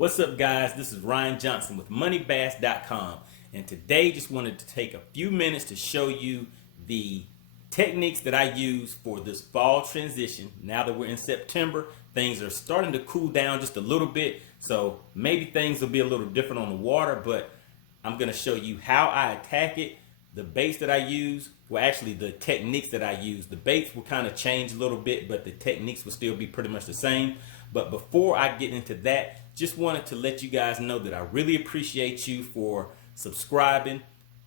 What's up, guys? This is Ryan Johnson with moneybass.com, and today just wanted to take a few minutes to show you the techniques that I use for this fall transition. Now that we're in September, things are starting to cool down just a little bit, so maybe things will be a little different on the water, but I'm going to show you how I attack it, the baits that I use, well actually the techniques that I use. The baits will kind of change a little bit, but the techniques will still be pretty much the same. But before I get into that, just wanted to let you guys know that I really appreciate you for subscribing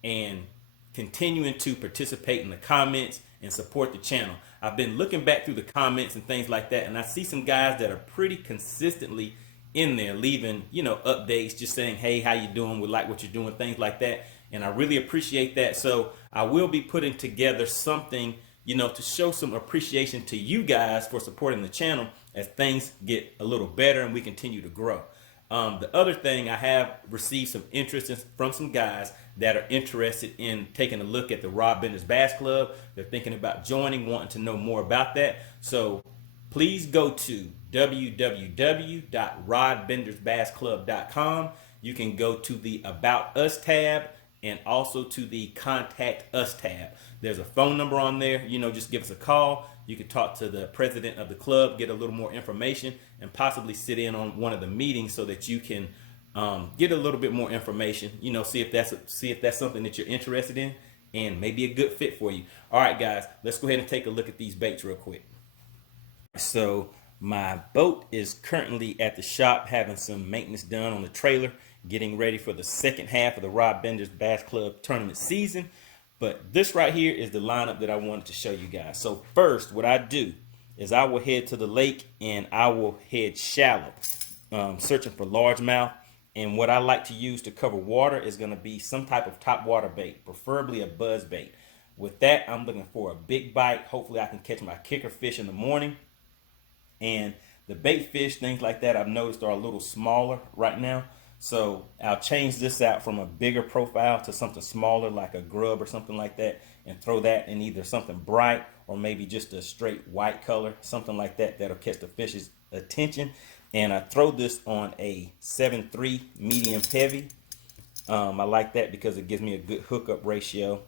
and continuing to participate in the comments and support the channel. I've been looking back through the comments and things like that, and I see some guys that are pretty consistently in there leaving, updates, just saying, hey, how you doing? We like what you're doing, things like that. And I really appreciate that. So I will be putting together something, to show some appreciation to you guys for supporting the channel as things get a little better and we continue to grow. The other thing, I have received some interest from some guys that are interested in taking a look at the Rod Benders Bass Club. They're thinking about joining, wanting to know more about that. So please go to www.rodbendersbassclub.com. You can go to the About Us tab and also to the Contact Us tab. There's a phone number on there. Just give us a call. You can talk to the president of the club, get a little more information, and possibly sit in on one of the meetings so that you can get a little bit more information. See if that's something that you're interested in and maybe a good fit for you. All right, guys, let's go ahead and take a look at these baits real quick. So my boat is currently at the shop having some maintenance done on the trailer, getting ready for the second half of the Rod Benders Bass Club tournament season. But this right here is the lineup that I wanted to show you guys. So first, what I do is I will head to the lake and I will head shallow, searching for largemouth. And what I like to use to cover water is going to be some type of top water bait, preferably a buzz bait. With that, I'm looking for a big bite. Hopefully I can catch my kicker fish in the morning. And the bait fish, things like that, I've noticed are a little smaller right now. So I'll change this out from a bigger profile to something smaller like a grub or something like that, and throw that in either something bright or maybe just a straight white color, something like that, that'll catch the fish's attention. And I throw this on a 7.3 medium heavy. I like that because it gives me a good hookup ratio.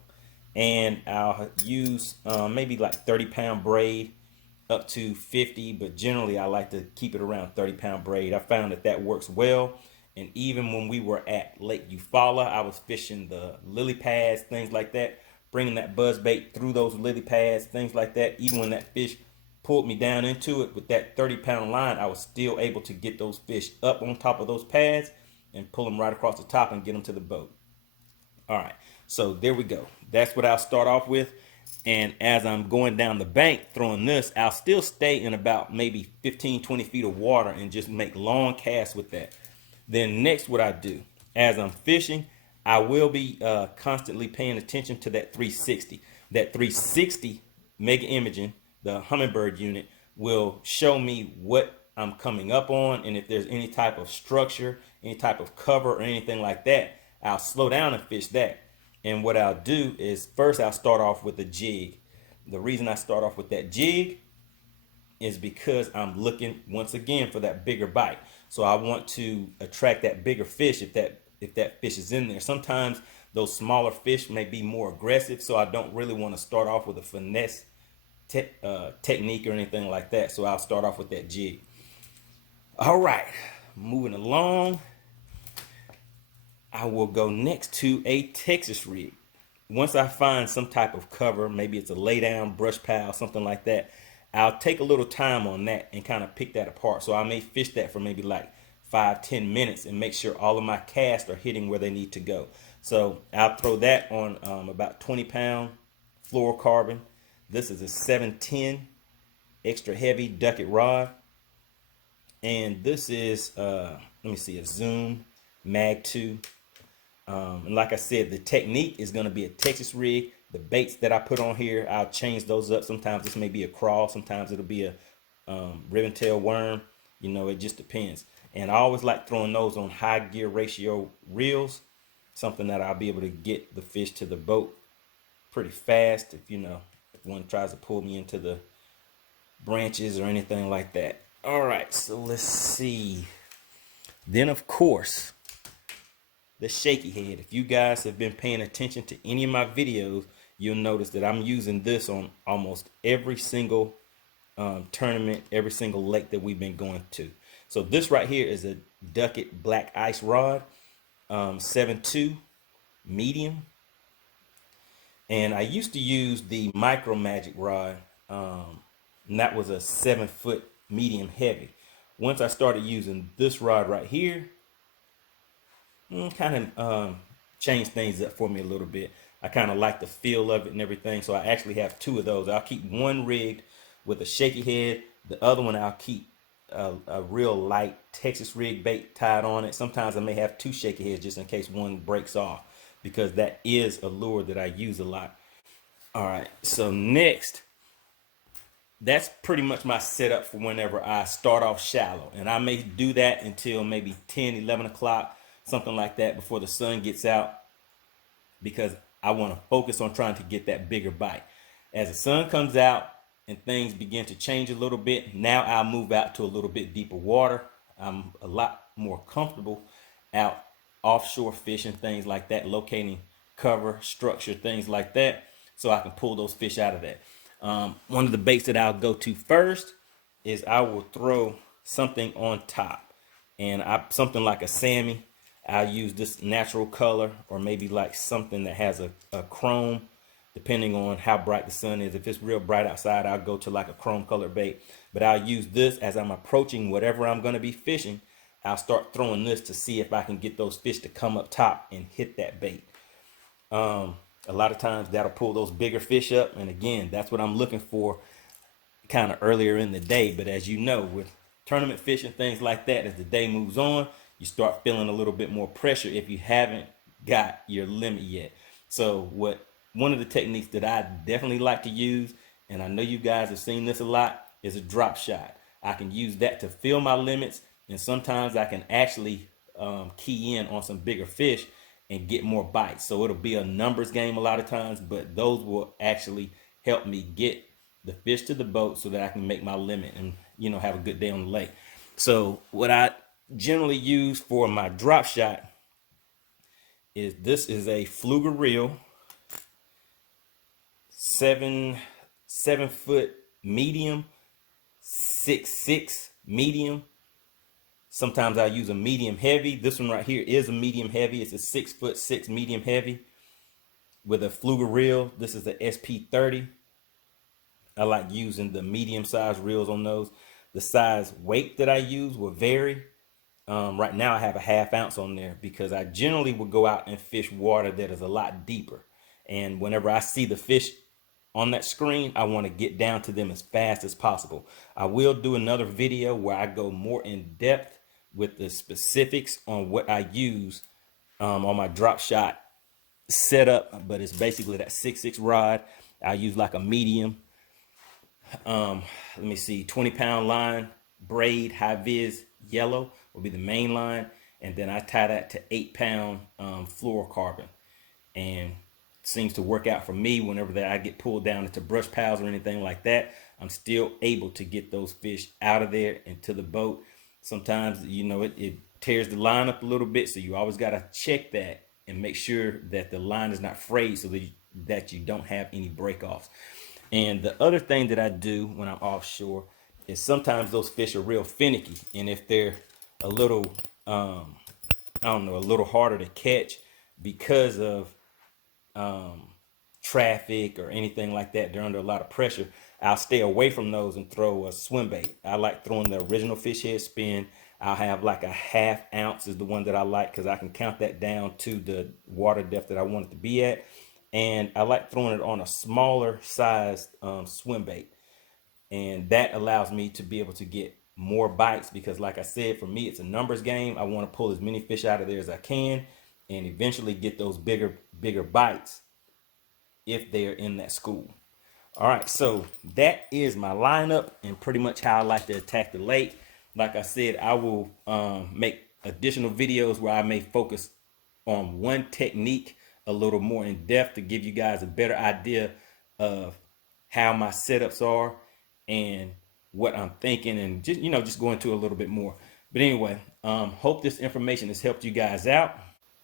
And I'll use maybe like 30-pound braid up to 50, but generally I like to keep it around 30-pound braid. I found that works well. And even when we were at Lake Eufaula, I was fishing the lily pads, things like that, bringing that buzz bait through those lily pads, things like that. Even when that fish pulled me down into it with that 30-pound line, I was still able to get those fish up on top of those pads and pull them right across the top and get them to the boat. All right, so there we go. That's what I'll start off with. And as I'm going down the bank throwing this, I'll still stay in about maybe 15-20 feet of water and just make long casts with that. Then next, what I do as I'm fishing, I will be constantly paying attention to that 360. That 360 mega imaging, the Humminbird unit, will show me what I'm coming up on, and if there's any type of structure, any type of cover or anything like that, I'll slow down and fish that. And what I'll do is first I'll start off with a jig. The reason I start off with that jig is because I'm looking once again for that bigger bite. So I want to attract that bigger fish if that fish is in there. Sometimes those smaller fish may be more aggressive, so I don't really want to start off with a finesse technique or anything like that. So I'll start off with that jig. All right, moving along, I will go next to a Texas rig. Once I find some type of cover, maybe it's a lay down brush pile, something like that, I'll take a little time on that and kind of pick that apart. So I may fish that for maybe like 5-10 minutes and make sure all of my casts are hitting where they need to go. So I'll throw that on about 20-pound fluorocarbon. This is a 710 extra heavy ducket rod. And this is, let me see, a Zoom Mag 2. And like I said, the technique is going to be a Texas rig. The baits that I put on here, I'll change those up. Sometimes this may be a crawl. Sometimes it'll be a ribbon tail worm. It just depends. And I always like throwing those on high gear ratio reels. Something that I'll be able to get the fish to the boat pretty fast if one tries to pull me into the branches or anything like that. All right, so let's see. Then, of course, the Shaky Head. If you guys have been paying attention to any of my videos, you'll notice that I'm using this on almost every single tournament, every single lake that we've been going to. So this right here is a Ducket Black Ice rod, 7.2 medium. And I used to use the Micro Magic rod, and that was a 7-foot medium heavy. Once I started using this rod right here, kind of changed things up for me a little bit. I kind of like the feel of it and everything, so I actually have two of those. I'll keep one rigged with a Shaky Head. The other one I'll keep a real light Texas rig bait tied on it. Sometimes I may have two Shaky Heads just in case one breaks off, because that is a lure that I use a lot. All right, so next, that's pretty much my setup for whenever I start off shallow. And I may do that until maybe 10, 11 o'clock, something like that, before the sun gets out, because I want to focus on trying to get that bigger bite. As the sun comes out and things begin to change a little bit, now I'll move out to a little bit deeper water. I'm a lot more comfortable out offshore fishing, things like that, locating cover, structure, things like that, so I can pull those fish out of that. One of the baits that I'll go to first is I will throw something on top, and something like a Sammy. I'll use this natural color, or maybe like something that has a chrome, depending on how bright the sun is. If it's real bright outside, I'll go to like a chrome colored bait. But I'll use this as I'm approaching whatever I'm going to be fishing. I'll start throwing this to see if I can get those fish to come up top and hit that bait. A lot of times that'll pull those bigger fish up, and again, that's what I'm looking for kind of earlier in the day. But as you know, with tournament fishing, things like that, as the day moves on, you start feeling a little bit more pressure if you haven't got your limit yet. So one of the techniques that I definitely like to use, and I know you guys have seen this a lot, is a drop shot. I can use that to fill my limits, and sometimes I can actually key in on some bigger fish and get more bites. So it'll be a numbers game a lot of times, but those will actually help me get the fish to the boat so that I can make my limit and, have a good day on the lake. So what I generally use for my drop shot is, this is a Fluger reel, 7-foot medium, 6.6 medium. Sometimes I use a medium heavy. This one right here is a medium heavy. It's a 6'6" medium heavy with a Fluger reel. This is the SP30. I like using the medium size reels on those. The size weight that I use will vary. Right now I have a 1/2 ounce on there because I generally will go out and fish water that is a lot deeper. And whenever I see the fish on that screen, I want to get down to them as fast as possible. I will do another video where I go more in depth with the specifics on what I use on my drop shot setup, but it's basically that 6.6 rod. I use like a medium, let me see, 20-pound line, braid, high vis yellow will be the main line, and then I tie that to 8-pound fluorocarbon, and seems to work out for me. Whenever that I get pulled down into brush piles or anything like that, I'm still able to get those fish out of there and to the boat. Sometimes, it tears the line up a little bit, so you always got to check that and make sure that the line is not frayed so that you don't have any break-offs. And the other thing that I do when I'm offshore is sometimes those fish are real finicky, and if they're a little, a little harder to catch because of traffic or anything like that, they're under a lot of pressure, I'll stay away from those and throw a swim bait. I like throwing the original fish head spin. I'll have like a 1/2 ounce is the one that I like, because I can count that down to the water depth that I want it to be at. And I like throwing it on a smaller size swim bait, and that allows me to be able to get more bites, because like I said, for me it's a numbers game. I want to pull as many fish out of there as I can and eventually get those bigger bites if they're in that school. All right, so that is my lineup and pretty much how I like to attack the lake. Like I said, I will make additional videos where I may focus on one technique a little more in depth to give you guys a better idea of how my setups are and what I'm thinking, and just go into a little bit more. But anyway, hope this information has helped you guys out.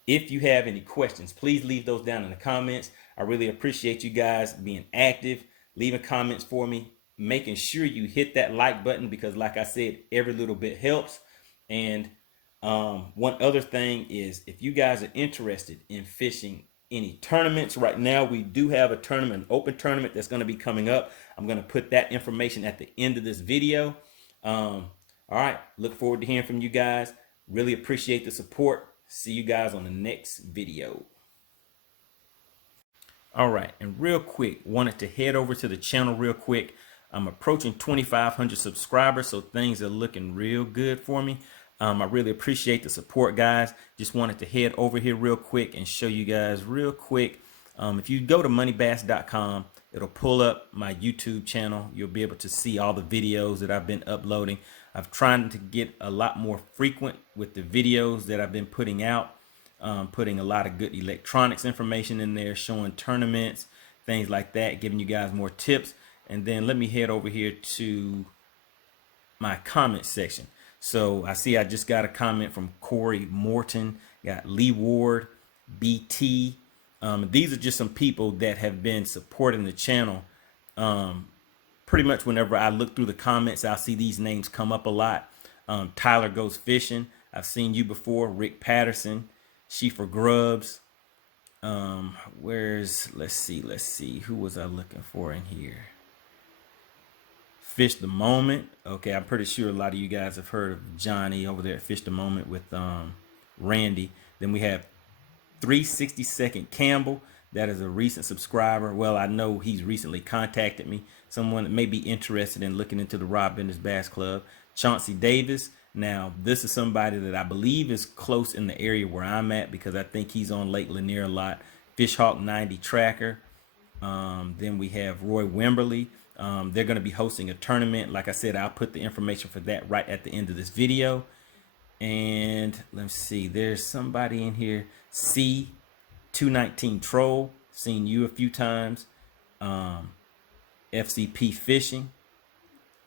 If you have any questions, please leave those down in the comments. I really appreciate you guys being active, leaving comments for me, making sure you hit that like button, because like I said, every little bit helps. And one other thing is, if you guys are interested in fishing any tournaments, right now we do have a tournament, an open tournament that's going to be coming up. I'm going to put that information at the end of this video. All right, look forward to hearing from you guys. Really appreciate the support. See you guys on the next video. All right, and real quick, wanted to head over to the channel real quick. I'm approaching 2,500 subscribers, so things are looking real good for me. I really appreciate the support, guys. Just wanted to head over here real quick and show you guys real quick. If you go to moneybass.com, it'll pull up my YouTube channel. You'll be able to see all the videos that I've been uploading. I've tried to get a lot more frequent with the videos that I've been putting out. Putting a lot of good electronics information in there, showing tournaments, things like that, giving you guys more tips. And then let me head over here to my comment section. So I see I just got a comment from Corey Morton, got Lee Ward, BT. These are just some people that have been supporting the channel. Pretty much whenever I look through the comments, I'll see these names come up a lot. Tyler Goes Fishing, I've seen you before. Rick Patterson, Sheefer Grubbs. Let's see, who was I looking for in here? Fish the Moment. Okay, I'm pretty sure a lot of you guys have heard of Johnny over there at Fish the Moment with Randy. Then we have 360-second Campbell. That is a recent subscriber. Well, I know he's recently contacted me. Someone that may be interested in looking into the Rod Benders Bass Club. Chauncey Davis. Now, this is somebody that I believe is close in the area where I'm at, because I think he's on Lake Lanier a lot. Fishhawk 90 Tracker. Then we have Roy Wimberly. They're going to be hosting a tournament. Like I said, I'll put the information for that right at the end of this video. And let's see, there's somebody in here, C219 Troll, seen you a few times. FCP Fishing,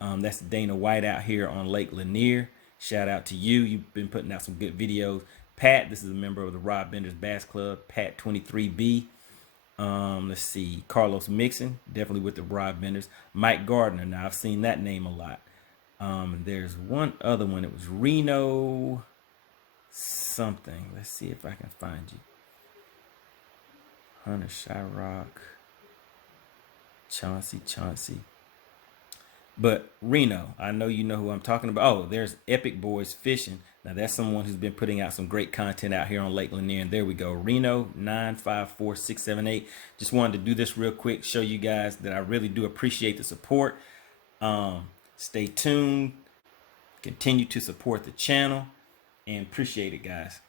that's Dana White out here on Lake Lanier. Shout out to you. You've been putting out some good videos. Pat, this is a member of the Rod Benders Bass Club, Pat 23B. Let's see, Carlos Mixon, definitely with the Rod Benders. Mike Gardner, now I've seen that name a lot. There's one other one, it was Reno something. Let's see if I can find you. Hunter Shyrock, Chauncey. But Reno, I know you know who I'm talking about. Oh, there's Epic Boys Fishing. Now that's someone who's been putting out some great content out here on Lake Lanier. And there we go, Reno 954678. Just wanted to do this real quick, show you guys that I really do appreciate the support. Stay tuned, continue to support the channel, and appreciate it, guys.